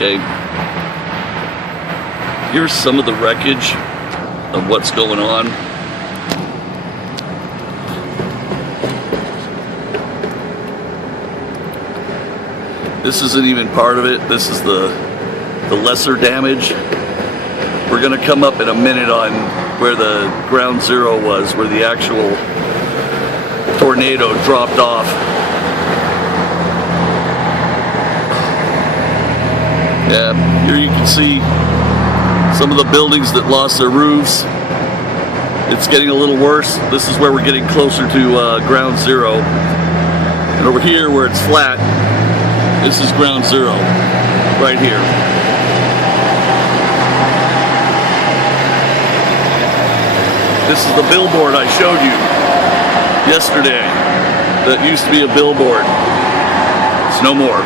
Okay, here's some of the wreckage of what's going on. This isn't even part of it. This is the lesser damage. We're gonna come up in a minute on where the ground zero was, where the actual tornado dropped off. Yeah, here you can see some of the buildings that lost their roofs. It's getting a little worse. This is where we're getting closer to ground zero. And over here where it's flat, this is ground zero, right here. This is the billboard I showed you yesterday that used to be a billboard. It's no more.